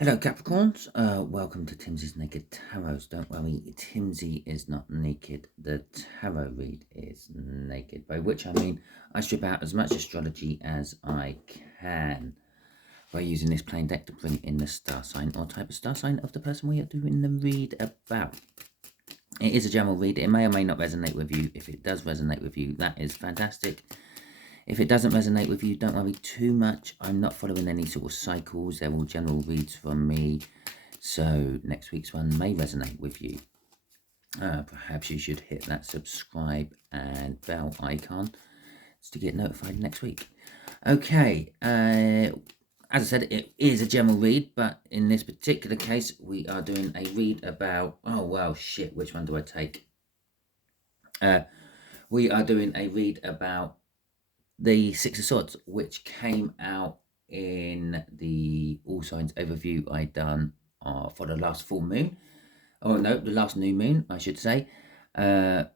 Hello Capricorns, welcome to Timsy's Naked Tarot. Don't worry, Timsy is not naked, the tarot read is naked, by which I mean I strip out as much astrology as I can by using this plain deck to bring in the star sign or type of star sign of the person we are doing the read about. It is a general read, it may or may not resonate with you. If it does resonate with you, that is fantastic. If it doesn't resonate with you, don't worry too much. I'm not following any sort of cycles. They're all general reads from me. So next week's one may resonate with you. Perhaps you should hit that subscribe and bell icon to get notified next week. Okay, as I said, it is a general read, but in this particular case, we are doing a read about, oh, well, shit, which one do I take? We are doing a read about the Six of Swords, which came out in the All Signs overview I done for the last full moon. Oh no, the last new moon, I should say. The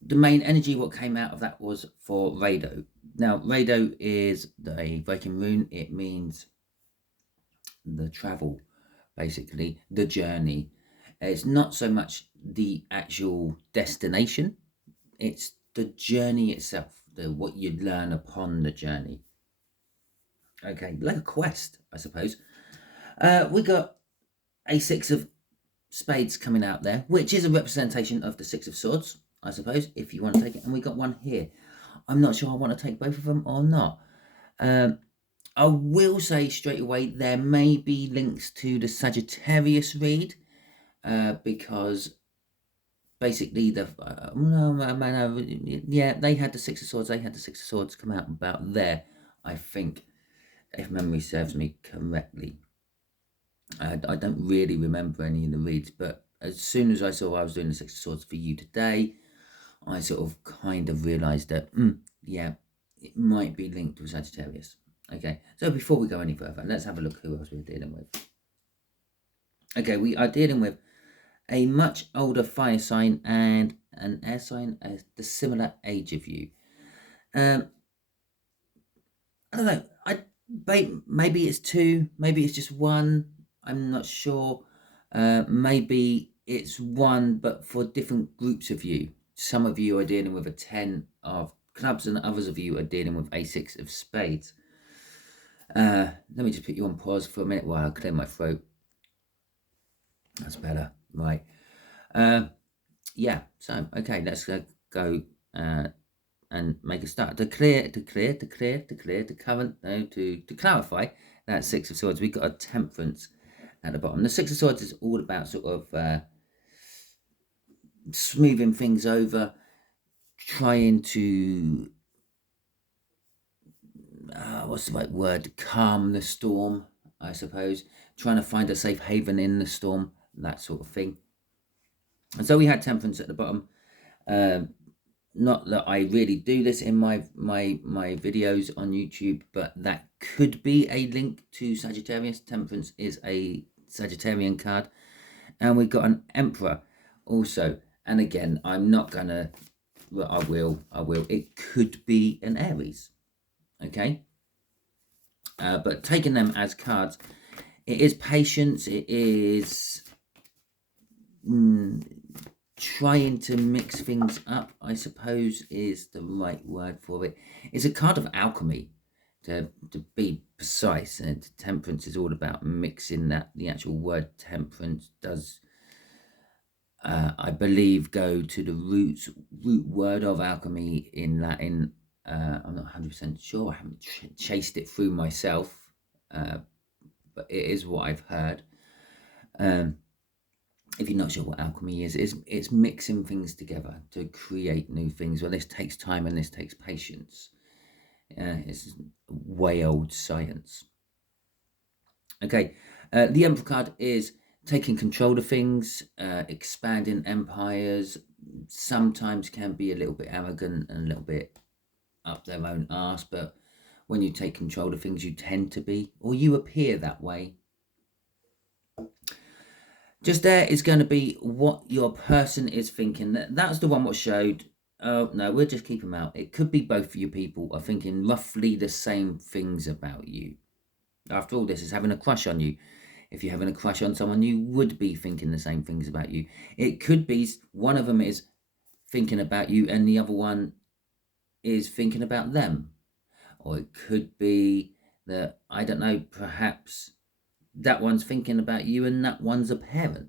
main energy what came out of that was for Rado. Now, Rado is a Viking rune. It means the travel, basically, the journey. It's not so much the actual destination, it's the journey itself. What you learn upon the journey. Okay, like a quest, I suppose. We got a Six of Spades coming out there, which is a representation of the Six of Swords, I suppose, if you want to take it. And we got one here. I'm not sure I want to take both of them or not. I will say straight away, there may be links to the Sagittarius read, because basically they had the Six of Swords. They had the Six of Swords come out about there, I think, if memory serves me correctly. I don't really remember any of the reads, but as soon as I saw I was doing the Six of Swords for you today, I sort of kind of realised that, yeah, it might be linked to Sagittarius. Okay, so before we go any further, let's have a look who else we're dealing with. Okay, we are dealing with a much older fire sign and an air sign at the similar age of you. I don't know. Maybe it's two. Maybe it's just one. I'm not sure. Maybe it's one, but for different groups of you. Some of you are dealing with a 10 of clubs, and others of you are dealing with a 6 of spades. Let me just put you on pause for a minute while I clear my throat. That's better. Right. Yeah. So, okay, let's go and make a start. To clarify that Six of Swords, we've got a Temperance at the bottom. The Six of Swords is all about sort of smoothing things over, trying to what's the right word? Calm the storm, I suppose. Trying to find a safe haven in the storm, that sort of thing. And so we had Temperance at the bottom. Not that I really do this in my videos on YouTube, but that could be a link to Sagittarius. Temperance is a Sagittarian card. And we've got an Emperor also. And again, I'm not gonna, well, I will. It could be an Aries, okay? But taking them as cards, it is patience, it is trying to mix things up, I suppose, is the right word for it. It's a card of alchemy, to be precise. And Temperance is all about mixing that. The actual word temperance does, I believe, go to the root word of alchemy in Latin. I'm not 100% sure. I haven't chased it through myself, but it is what I've heard. If you're not sure what alchemy is, it's mixing things together to create new things. Well, this takes time and this takes patience. It's way old science. Okay, the Emperor card is taking control of things, expanding empires. Sometimes can be a little bit arrogant and a little bit up their own arse, but when you take control of things, you tend to be, or you appear that way. Just there is going to be what your person is thinking. That's the one what showed. Oh, no, we'll just keep them out. It could be both of you people are thinking roughly the same things about you. After all, this is having a crush on you. If you're having a crush on someone, you would be thinking the same things about you. It could be one of them is thinking about you and the other one is thinking about them. Or it could be that, I don't know, perhaps that one's thinking about you and that one's a parent,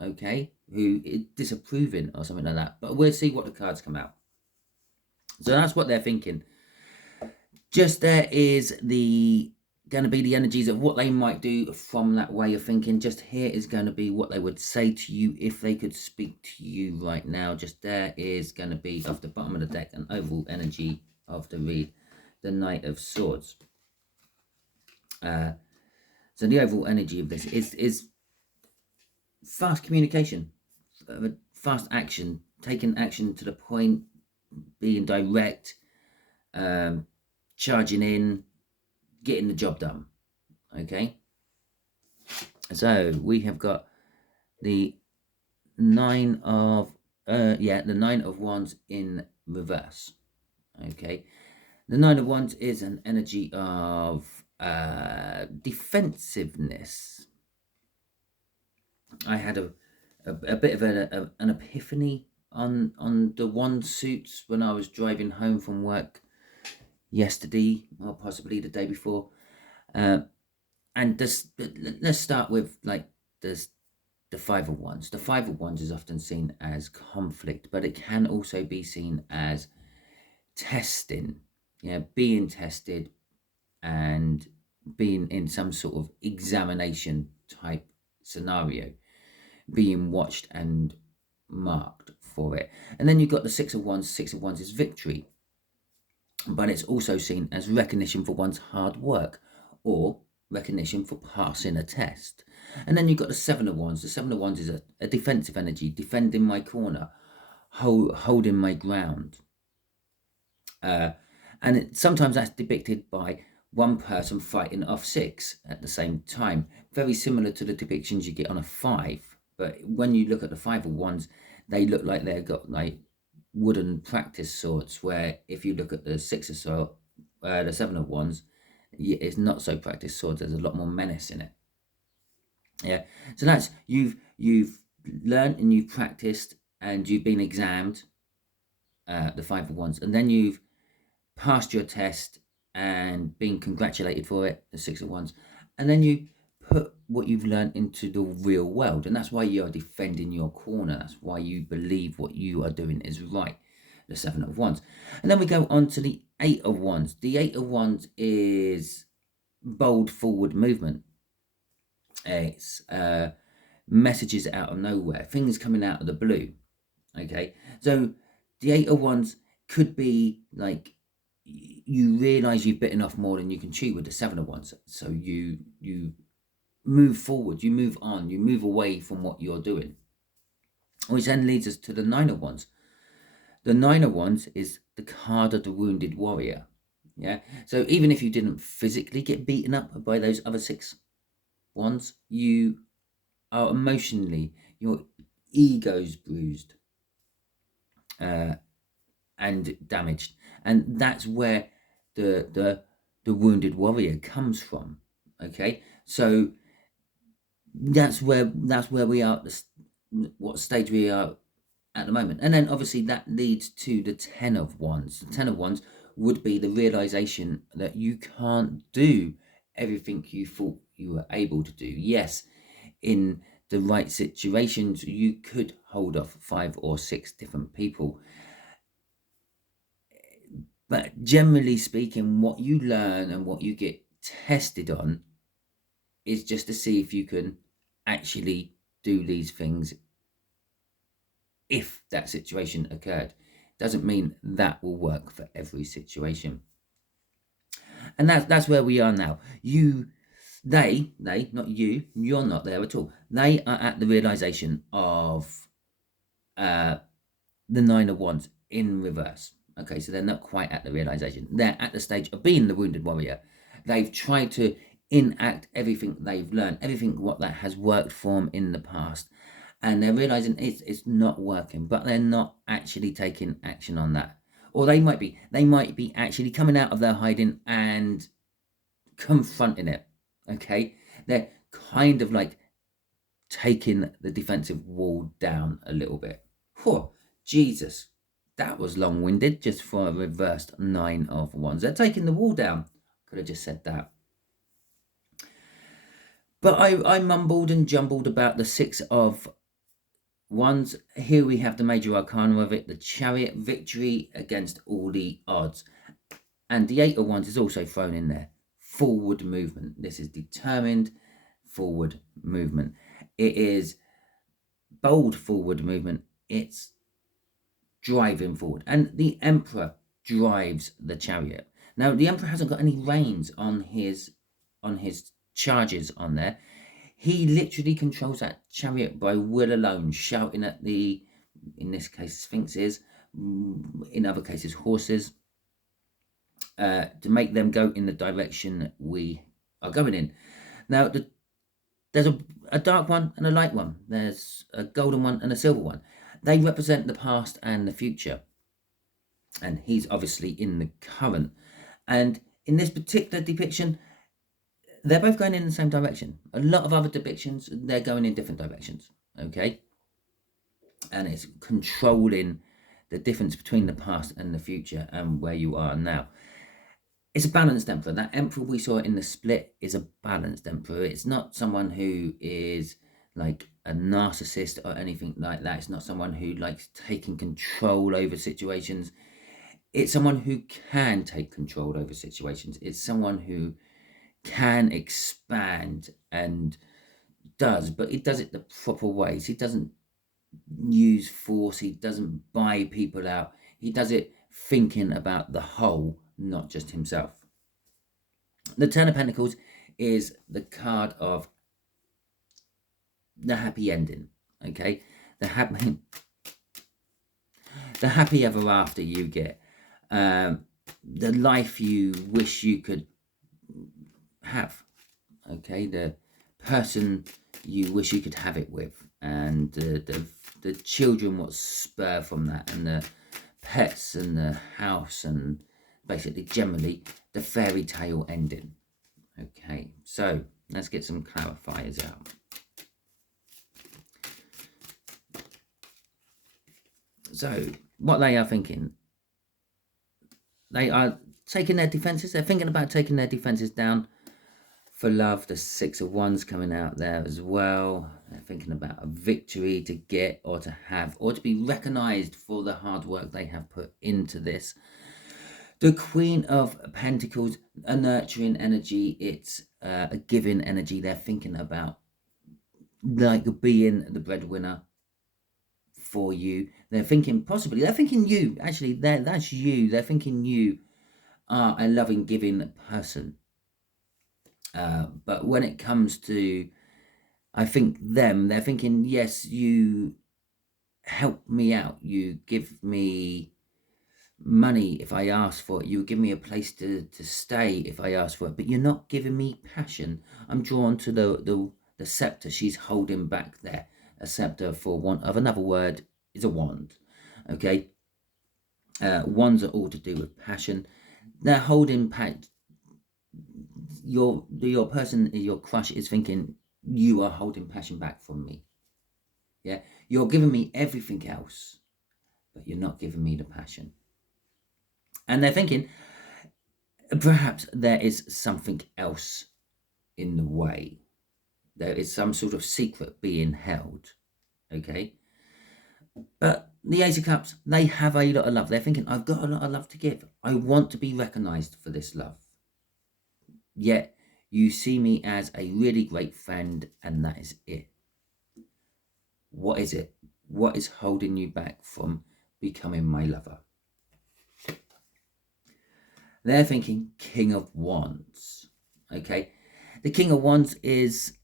okay, who is disapproving or something like that. But we'll see what the cards come out. So that's what they're thinking. Just there is going to be the energies of what they might do from that way of thinking. Just here is going to be what they would say to you if they could speak to you right now. Just there is going to be, off the bottom of the deck, an overall energy of the read, the Knight of Swords. So the overall energy of this is fast communication, fast action, taking action to the point, being direct, charging in, getting the job done. Okay, so we have got the Nine of Wands in reverse. Okay, the Nine of Wands is an energy of defensiveness. I had a bit of an epiphany on the wand suits when I was driving home from work yesterday, or possibly the day before. And let's start with like the Five of Wands. The Five of Wands is often seen as conflict, but it can also be seen as testing, being tested and being in some sort of examination type scenario, being watched and marked for it. And then you've got the Six of Wands. Six of Wands is victory, but it's also seen as recognition for one's hard work or recognition for passing a test. And then you've got the Seven of Wands. The Seven of Wands is a defensive energy, defending my corner, holding my ground. And sometimes that's depicted by one person fighting off six at the same time. Very similar to the depictions you get on a five. But when you look at the Five of Wands, they look like they've got like wooden practice swords, where if you look at the Six of Swords, the Seven of Wands, it's not so practice swords. There's a lot more menace in it. Yeah, so that's you've learned and you've practiced and you've been examined, the Five of Wands, and then you've passed your test and been congratulated for it, the Six of Wands, and then you put what you've learned into the real world, and that's why you're defending your corner. That's why you believe what you are doing is right, the Seven of Wands. And then we go on to the Eight of Wands. The Eight of Wands is bold forward movement. It's messages out of nowhere, things coming out of the blue. Okay, so the Eight of Wands could be like you realize you've bitten off more than you can chew with the Seven of Wands. So you move forward, you move on, you move away from what you're doing, which then leads us to the Nine of Wands. The Nine of Wands is the card of the wounded warrior. Yeah, so even if you didn't physically get beaten up by those other six wands, you are emotionally, your ego's bruised and damaged, and that's where the wounded warrior comes from. Okay, so that's where we are, what stage we are at the moment. And then obviously that leads to the Ten of Wands. The Ten of Wands would be the realization that you can't do everything you thought you were able to do. Yes, in the right situations you could hold off 5 or 6 different people, but generally speaking, what you learn and what you get tested on is just to see if you can actually do these things if that situation occurred. Doesn't mean that will work for every situation. And that's where we are now. They, not you, you're not there at all. They are at the realization of the Nine of Wands in reverse. Okay, so they're not quite at the realization. They're at the stage of being the wounded warrior. They've tried to enact everything they've learned, everything what that has worked for them in the past, and they're realizing it's not working, but they're not actually taking action on that. Or they might be actually coming out of their hiding and confronting it. Okay, they're kind of like taking the defensive wall down a little bit. Whew, Jesus, that was long-winded just for a reversed 9 of Wands. They're taking the wall down. Could have just said that. But I mumbled and jumbled about the 6 of Wands. Here we have the major arcana of it, the Chariot, victory against all the odds. And the 8 of Wands is also thrown in there. Forward movement. This is determined forward movement. It is bold forward movement. It's driving forward. And the Emperor drives the Chariot. Now, the Emperor hasn't got any reins on his charges on there. He literally controls that Chariot by will alone, shouting at the, in this case, Sphinxes, in other cases, horses, to make them go in the direction we are going in. Now, there's a dark one and a light one. There's a golden one and a silver one. They represent the past and the future. And he's obviously in the current. And in this particular depiction, they're both going in the same direction. A lot of other depictions, they're going in different directions, okay? And it's controlling the difference between the past and the future and where you are now. It's a balanced Emperor. That Emperor we saw in the split is a balanced Emperor. It's not someone who is like a narcissist or anything like that. It's not someone who likes taking control over situations. It's someone who can take control over situations. It's someone who can expand and does, but he does it the proper ways. He doesn't use force. He doesn't buy people out. He does it thinking about the whole, not just himself. The Ten of Pentacles is the card of the happy ending, okay? The happy ever after you get, the life you wish you could have, okay? The person you wish you could have it with, and the children what spur from that, and the pets and the house, and basically generally the fairy tale ending. Okay, so let's get some clarifiers out. So what they are thinking, they are taking their defenses. They're thinking about taking their defenses down for love. The Six of Wands coming out there as well. They're thinking about a victory to get or to have, or to be recognized for the hard work they have put into this. The Queen of Pentacles, a nurturing energy. It's a giving energy. They're thinking about like being the breadwinner for you. They're thinking possibly, they're thinking you, actually, that's you. They're thinking you are a loving, giving person. But when it comes to, I think them, they're thinking, yes, you help me out. You give me money if I ask for it. You give me a place to stay if I ask for it. But you're not giving me passion. I'm drawn to the scepter she's holding back there. A scepter, for want of another word, is a wand. Okay? Wands are all to do with passion. They're holding back. Your person, your crush, is thinking, you are holding passion back from me. Yeah? You're giving me everything else, but you're not giving me the passion. And they're thinking, perhaps there is something else in the way. There is some sort of secret being held, okay? But the Ace of Cups, they have a lot of love. They're thinking, I've got a lot of love to give. I want to be recognized for this love. Yet, you see me as a really great friend, and that is it. What is it? What is holding you back from becoming my lover? They're thinking King of Wands, okay? The King of Wands is,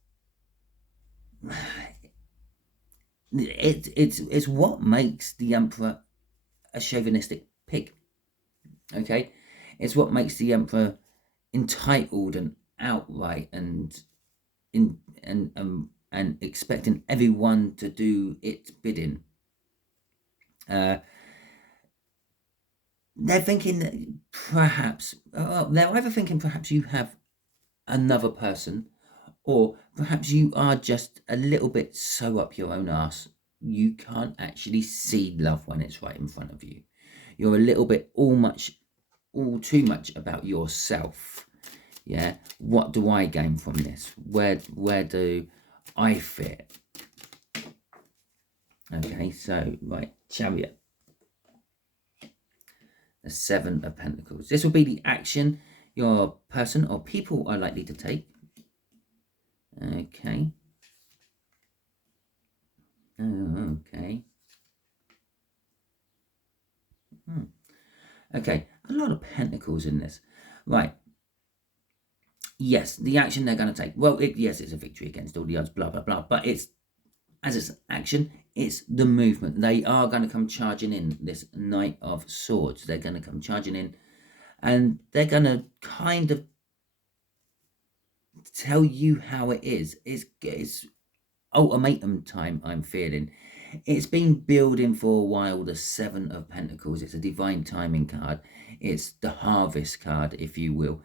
it's what makes the Emperor a chauvinistic pig, okay? It's what makes the Emperor entitled and outright and expecting everyone to do its bidding. They're thinking that perhaps, they're either thinking perhaps you have another person, Or perhaps you are just a little bit so up your own arse, you can't actually see love when it's right in front of you. You're a little bit all too much about yourself. Yeah, what do I gain from this? Where do I fit? Okay, so right, Chariot, the Seven of Pentacles. This will be the action your person or people are likely to take. Okay. Okay. Okay, a lot of pentacles in this. Right. Yes, the action they're going to take. Well, yes, it's a victory against all the odds, blah, blah, blah. But it's an action, it's the movement. They are going to come charging in, this Knight of Swords. They're going to come charging in, and they're going to kind of tell you how it is. It's ultimatum time, I'm feeling. It's been building for a while, the Seven of Pentacles. It's a divine timing card. It's the harvest card, if you will.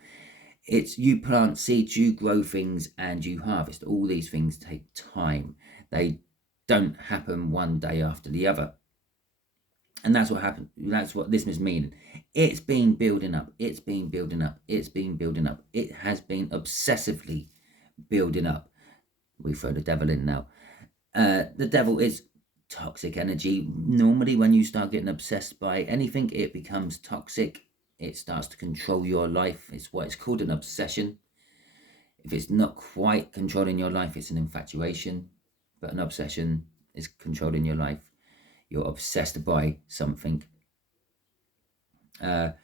It's you plant seeds, you grow things, and you harvest. All these things take time. They don't happen one day after the other. And that's what happened. That's what this is meaning. It's been building up. It's been building up. It's been building up. It has been obsessively building up. We throw the devil in now. The devil is toxic energy. Normally, when you start getting obsessed by anything, it becomes toxic. It starts to control your life. It's what it's called an obsession. If it's not quite controlling your life, it's an infatuation. But an obsession is controlling your life. You're obsessed by something. The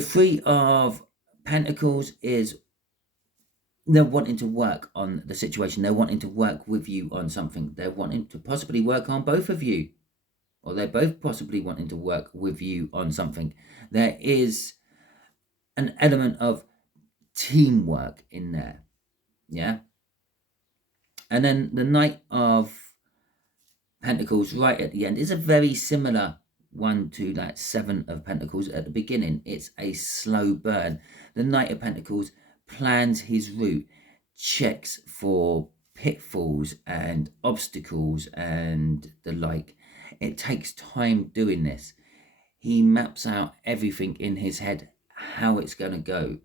Three of Pentacles is they're wanting to work on the situation. They're wanting to work with you on something. They're wanting to possibly work on both of you. Or they're both possibly wanting to work with you on something. There is an element of teamwork in there. Yeah. And then the Knight of Pentacles right at the end is a very similar one to that Seven of Pentacles at the beginning. It's a slow burn. The Knight of Pentacles plans his route, checks for pitfalls and obstacles and the like. It takes time doing this. He maps out everything in his head, how it's going to go.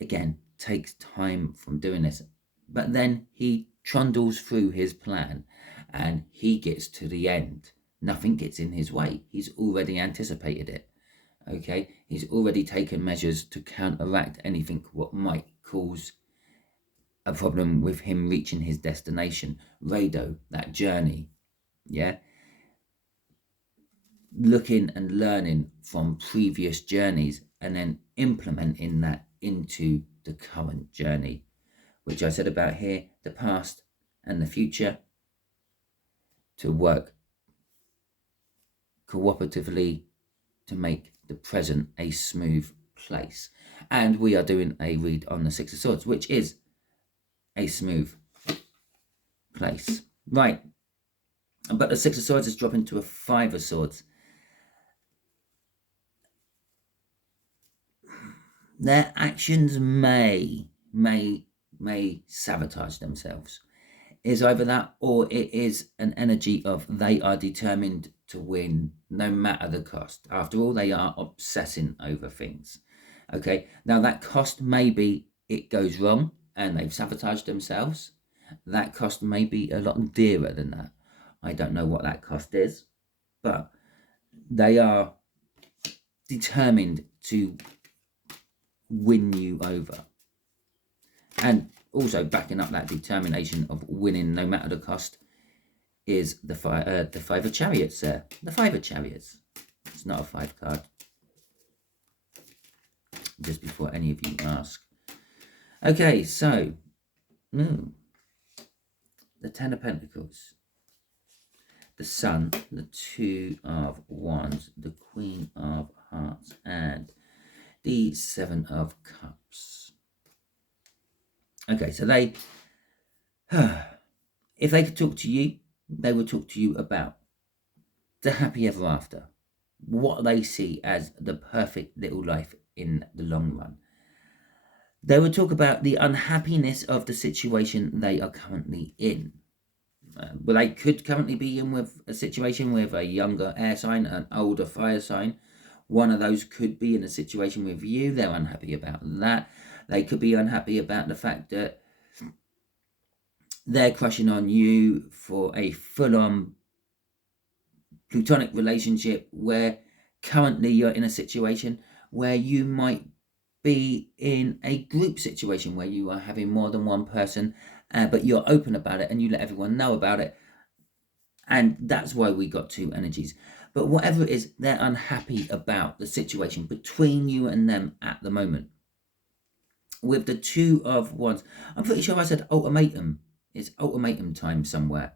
Again, takes time from doing this. But then he trundles through his plan and he gets to the end. Nothing gets in his way. He's already anticipated it. Okay, he's already taken measures to counteract anything what might cause a problem with him reaching his destination. Rado, that journey. Yeah. Looking and learning from previous journeys and then implementing that into the current journey, which I said about here, the past and the future, to work cooperatively to make the present a smooth place. And we are doing a read on the Six of Swords, which is a smooth place. Right. But the Six of Swords is dropping to a Five of Swords. Their actions may sabotage themselves. Is either that or it is an energy of they are determined to win no matter the cost. After all, they are obsessing over things. Okay, now that cost may be it goes wrong and they've sabotaged themselves. That cost may be a lot dearer than that. I don't know what that cost is, but they are determined to win you over. And also backing up that determination of winning no matter the cost is the Five of Chariots there. The Five of Chariots. It's not a 5 card. Just before any of you ask. Okay, so the Ten of Pentacles. The Sun, the Two of Wands, the Queen of Hearts, and the Seven of Cups. Okay, so they, if they could talk to you, they would talk to you about the happy ever after, what they see as the perfect little life in the long run. They will talk about the unhappiness of the situation they are currently in. Well, they could currently be in with a situation with a younger air sign, an older fire sign. One of those could be in a situation with you. They're unhappy about that. They could be unhappy about the fact that they're crushing on you for a full-on plutonic relationship, where currently you're in a situation where you might be in a group situation where you are having more than one person, but you're open about it and you let everyone know about it. And that's why we got two energies. But whatever it is, they're unhappy about the situation between you and them at the moment. With the Two of Wands, I'm pretty sure I said ultimatum. It's ultimatum time somewhere.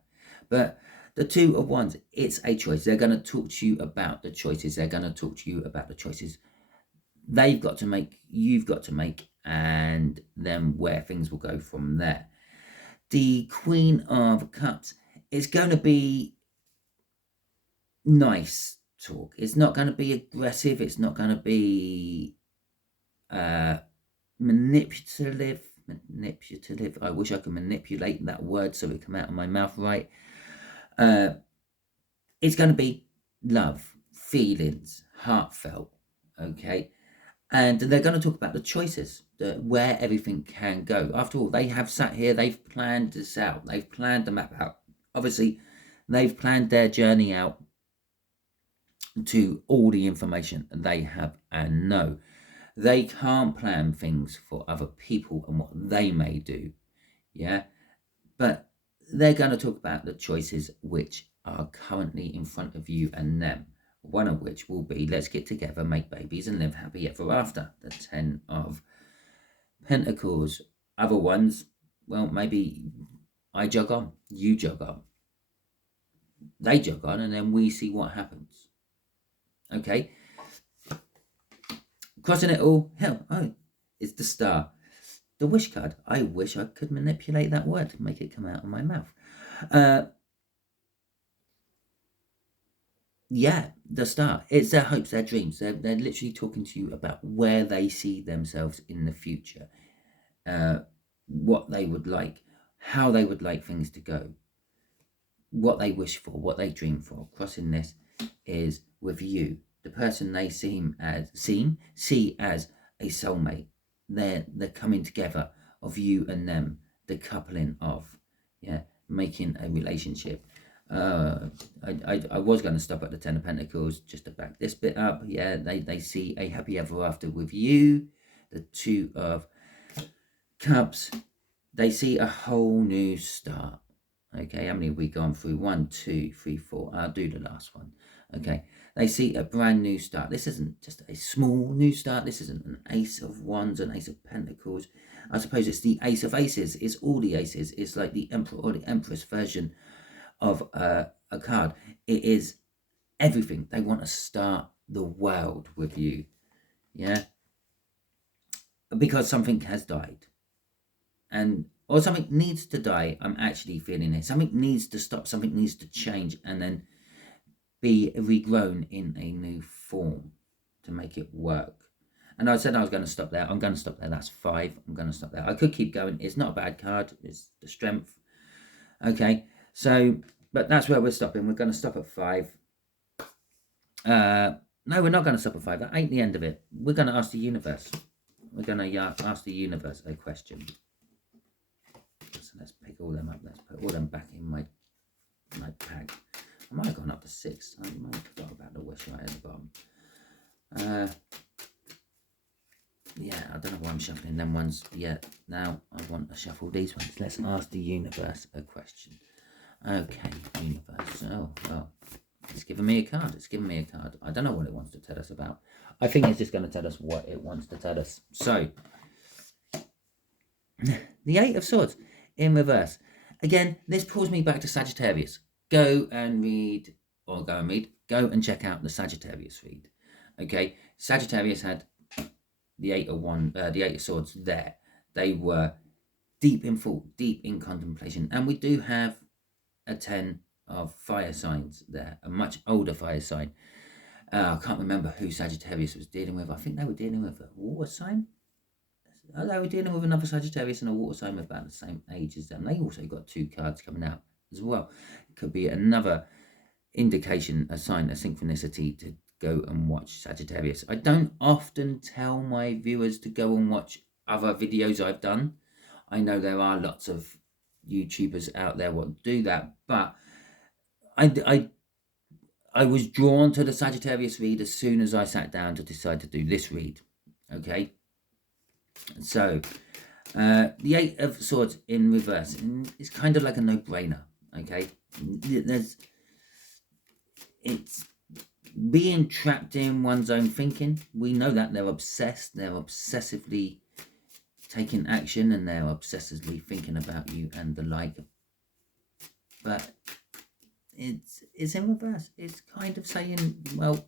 But the Two of Wands, it's a choice. They're going to talk to you about the choices. They're going to talk to you about the choices they've got to make, you've got to make, and then where things will go from there. The Queen of Cups is going to be nice talk. It's not going to be aggressive. It's not going to be manipulative. I wish I could manipulate that word so it come out of my mouth right. It's going to be love, feelings, heartfelt. Okay. And they're going to talk about the choices, where everything can go. After all, they have sat here, they've planned this out, they've planned the map out. Obviously, they've planned their journey out to all the information they have and know. They can't plan things for other people and what they may do, yeah? But they're going to talk about the choices which are currently in front of you and them. One of which will be, let's get together, make babies, and live happy ever after. The Ten of Pentacles. Other ones, well, maybe I jog on, you jog on, they jog on, and then we see what happens. Okay? Crossing it all, hell, it's the Star. The Wish card. I wish I could manipulate that word to make it come out of my mouth. Yeah, the Star. It's their hopes, their dreams. They're literally talking to you about where they see themselves in the future, what they would like, how they would like things to go, what they wish for, what they dream for. Crossing this is with you, the person they see as a soulmate. They're coming together of you and them, the coupling of, making a relationship. I was going to stop at the Ten of Pentacles just to back this bit up. Yeah, they see a happy ever after with you. The Two of Cups, they see a whole new start. Okay, how many have we gone through? 1, 2, 3, 4. I'll do the last one. Okay, they see a brand new start. This isn't just a small new start. This isn't an Ace of Wands, an Ace of Pentacles. I suppose it's the Ace of Aces. It's all the aces. It's like the Emperor or the Empress version of a card. It is everything. They want to start the world with you, yeah, because something has died, or something needs to die. I'm actually feeling it. Something needs to stop. Something needs to change, and then be regrown in a new form to make it work. And I said I was going to stop there. I'm going to stop there. That's 5. I'm going to stop there. I could keep going. It's not a bad card. It's the Strength. Okay. So, but that's where we're stopping. We're going to stop at 5. No, we're not going to stop at 5. That ain't the end of it. We're going to ask the universe. We're going to ask the universe a question. So let's pick all them up. Let's put all them back in my bag. I might have gone up to 6. I might have forgot about the wish right at the bottom. Yeah, I don't know why I'm shuffling them ones yet. Now I want to shuffle these ones. Let's ask the universe a question. Okay, universe. Oh, well, it's giving me a card. It's giving me a card. I don't know what it wants to tell us about. I think it's just going to tell us what it wants to tell us. So, the 8 of Swords in reverse. Again, this pulls me back to Sagittarius. Go and check out the Sagittarius read. Okay, Sagittarius had the 8 of Swords there. They were deep in thought, deep in contemplation, and we do have a 10 of fire signs there, a much older fire sign. I can't remember who Sagittarius was dealing with. I think they were dealing with a water sign. although we're dealing with another Sagittarius and a water sign about the same age as them. They also got 2 cards coming out as well. It could be another indication, a sign, a synchronicity to go and watch Sagittarius. I don't often tell my viewers to go and watch other videos I've done. I know there are lots of YouTubers out there what do that, but I was drawn to the Sagittarius read as soon as I sat down to decide to do this read. Okay, so the Eight of Swords in reverse, and it's kind of like a no-brainer. Okay, it's being trapped in one's own thinking. We know that they're obsessed. They're obsessively taking action, and they're obsessively thinking about you and the like. But it's in reverse. It's kind of saying, well,